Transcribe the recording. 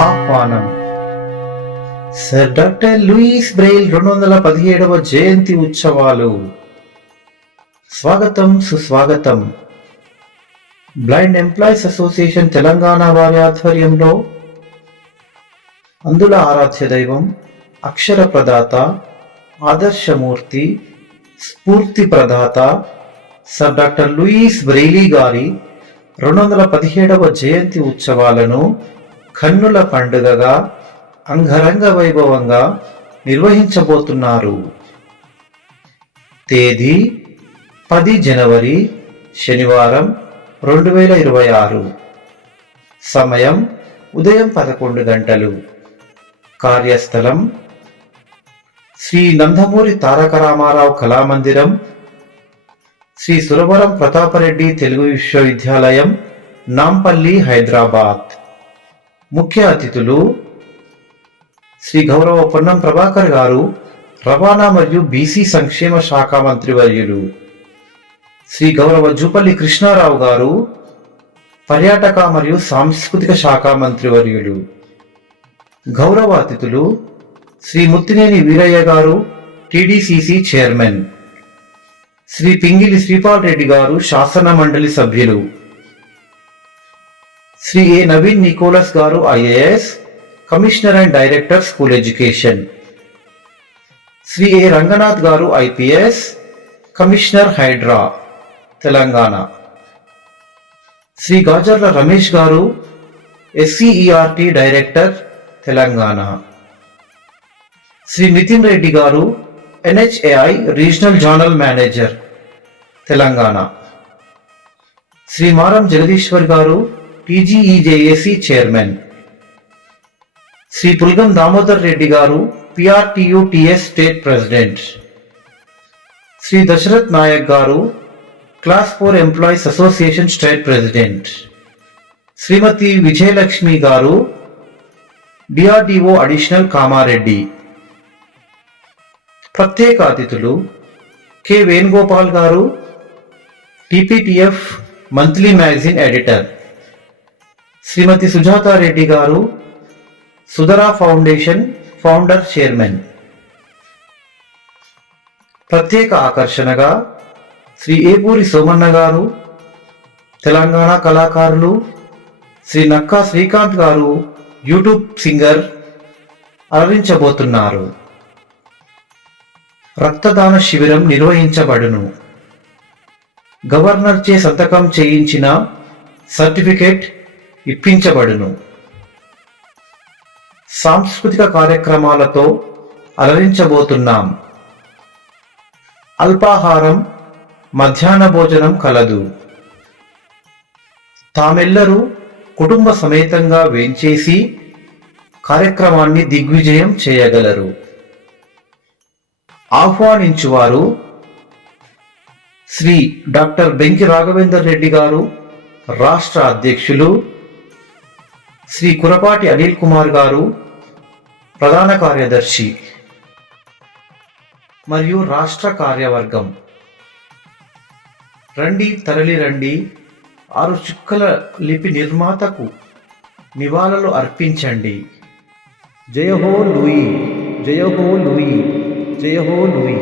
ఆహ్వానం. Sir doctor Louis Braille 217వ జయంతి ఉత్సవాలు. స్వాగతం, సుస్వాగతం. బ్లైండ్ ఎంప్లాయీస్ అసోసియేషన్ తెలంగాణ వారి ఆధ్వర్యంలో అందుల ఆరాధ్య దైవం, అక్షర ప్రదాత, ఆదర్శమూర్తి, స్ఫూర్తి ప్రదాత సర్ డాక్టర్ లూయిస్ బ్రెయిలీ గారి 217వ జయంతి ఉత్సవాలను కన్నుల పండుగగా అంగరంగ వైభవంగా నిర్వహించబోతున్నారు. తేదీ 10 జనవరి శనివారం 2026. సమయం ఉదయం 11 గంటలు. కార్యస్థలం శ్రీ నందమూరి తారక రామారావు కళామందిరం, శ్రీ సురవరం ప్రతాపరెడ్డి తెలుగు విశ్వవిద్యాలయం, నాంపల్లి, హైదరాబాద్. ముఖ్య అతిథులు శ్రీ గౌరవ పొన్నం ప్రభాకర్ గారు, రవాణా మరియు బీసీ సంక్షేమ శాఖ మంత్రివర్యులు. శ్రీ గౌరవ జూపల్లి కృష్ణారావు గారు, పర్యాటక మరియు సాంస్కృతిక శాఖ మంత్రివర్యులు. గౌరవ అతిథులు శ్రీ ముత్తినేని వీరయ్య గారు, టిడిసిసి చైర్మన్. శ్రీ పింగిలి శ్రీపాల్ రెడ్డి గారు, శాసన మండలి సభ్యులు. Shri A Naveen Nicholas garu, IAS, commissioner and director, school education. Shri A Ranganath garu, IPS, commissioner, HYDRAA, Telangana. Shri Gajarla Ramesh garu, SCERT director, Telangana. Shri Nitin Reddy garu, NHAI regional zonal manager, Telangana. Shri Maram Jagadishwar garu, TGEJAC chairman. Shri Pulgam Damodar Reddy garu, PRTUTS state president. Shri Dasharath Naik garu, class 4 employees association state president. Shrimati Vijayalakshmi garu, DRDO additional, Kamareddy. ప్రత్యేక అతిథులు K Venugopal garu, TPTF monthly magazine editor. Shrimati Sujatha Reddy garu, Sudhara foundation founder, chairman. ప్రత్యేక ఆకర్షణగా శ్రీ ఏపూరి సోమన్న గారు, తెలంగాణ కళాకారులు. శ్రీ నక్కా శ్రీకాంత్ గారు, YouTube singer, అలరించబోతున్నారు. రక్తదాన శిబిరం నిర్వహించబడును. Governor చే సంతకం చేయించిన సర్టిఫికేట్ ఇప్పించబడును. సాంస్కృతిక కార్యక్రమాలతో అలరించబోతున్నాం. అల్పాహారం, మధ్యాహ్న భోజనం కలదు. తామెల్లరూ కుటుంబ సమేతంగా వేంచేసి కార్యక్రమాన్ని దిగ్విజయం చేయగలరు. ఆహ్వానించువారు శ్రీ డాక్టర్ బెంకి రాఘవేందర్ రెడ్డి గారు, రాష్ట్ర అధ్యక్షులు. శ్రీ కురపాటి అనిల్ కుమార్ గారు, ప్రధాన కార్యదర్శి మరియు రాష్ట్ర కార్యవర్గం. రండి, తరలి రండి. 6 చుక్కల లిపి నిర్మాతకు నివాళులు అర్పించండి. జయ హో లూయి, జయ హో లూయి, జయ హో లూయి.